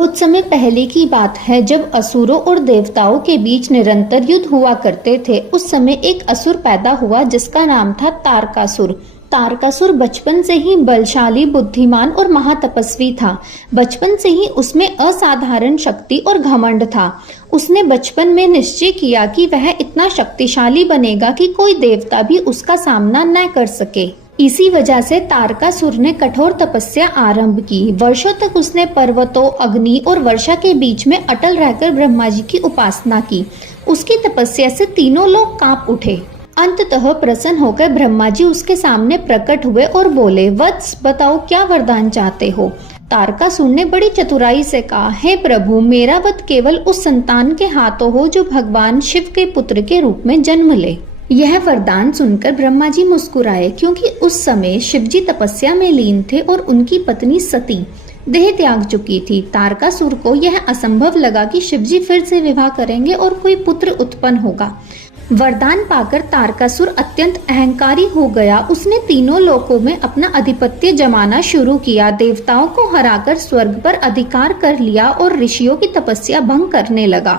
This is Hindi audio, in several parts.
कुछ समय पहले की बात है, जब असुरों और देवताओं के बीच निरंतर युद्ध हुआ करते थे। उस समय एक असुर पैदा हुआ जिसका नाम था तारकासुर। तारकासुर बचपन से ही बलशाली, बुद्धिमान और महातपस्वी था। बचपन से ही उसमें असाधारण शक्ति और घमंड था। उसने बचपन में निश्चय किया कि वह इतना शक्तिशाली बनेगा कि कोई देवता भी उसका सामना न कर सके। इसी वजह से तारकासुर ने कठोर तपस्या आरंभ की। वर्षों तक उसने पर्वतों, अग्नि और वर्षा के बीच में अटल रहकर ब्रह्मा जी की उपासना की। उसकी तपस्या से तीनों लोग कांप उठे। अंततः प्रसन्न होकर ब्रह्मा जी उसके सामने प्रकट हुए और बोले, वत्स, बताओ क्या वरदान चाहते हो। तारकासुर ने बड़ी चतुराई से कहा, हे प्रभु, मेरा वध केवल उस संतान के हाथों हो जो भगवान शिव के पुत्र के रूप में जन्म ले। यह वरदान सुनकर ब्रह्मा जी मुस्कुराए, क्योंकि उस समय शिवजी तपस्या में लीन थे और उनकी पत्नी सती देह त्याग चुकी थी। तारकासुर को यह असंभव लगा कि शिवजी फिर से विवाह करेंगे और कोई पुत्र उत्पन्न होगा। वरदान पाकर तारकासुर अत्यंत अहंकारी हो गया। उसने तीनों लोकों में अपना आधिपत्य जमाना शुरू किया। देवताओं को हराकर स्वर्ग पर अधिकार कर लिया और ऋषियों की तपस्या भंग करने लगा।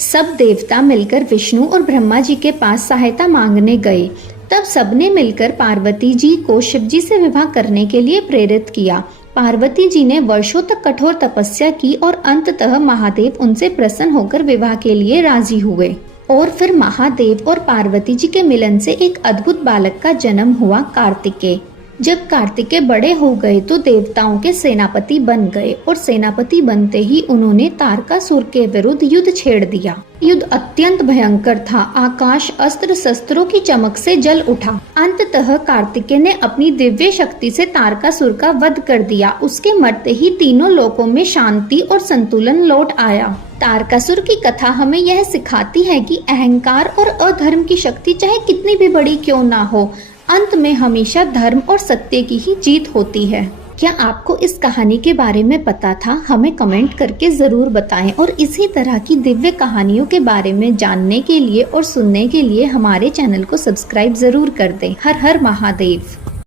सब देवता मिलकर विष्णु और ब्रह्मा जी के पास सहायता मांगने गए। तब सबने मिलकर पार्वती जी को शिवजी से विवाह करने के लिए प्रेरित किया। पार्वती जी ने वर्षों तक कठोर तपस्या की और अंततः महादेव उनसे प्रसन्न होकर विवाह के लिए राजी हुए। और फिर महादेव और पार्वती जी के मिलन से एक अद्भुत बालक का जन्म हुआ, कार्तिकेय। जब कार्तिकेय बड़े हो गए तो देवताओं के सेनापति बन गए और सेनापति बनते ही उन्होंने तारकासुर के विरुद्ध युद्ध छेड़ दिया। युद्ध अत्यंत भयंकर था। आकाश अस्त्र शस्त्रों की चमक से जल उठा। अंततः कार्तिकेय ने अपनी दिव्य शक्ति से तारकासुर का वध कर दिया। उसके मरते ही तीनों लोकों में शांति और संतुलन लौट आया। तारकासुर की कथा हमें यह सिखाती है कि अहंकार और अधर्म की शक्ति चाहे कितनी भी बड़ी क्यों ना हो, अंत में हमेशा धर्म और सत्य की ही जीत होती है। क्या आपको इस कहानी के बारे में पता था? हमें कमेंट करके जरूर बताएं और इसी तरह की दिव्य कहानियों के बारे में जानने के लिए और सुनने के लिए हमारे चैनल को सब्सक्राइब जरूर कर दें। हर हर महादेव।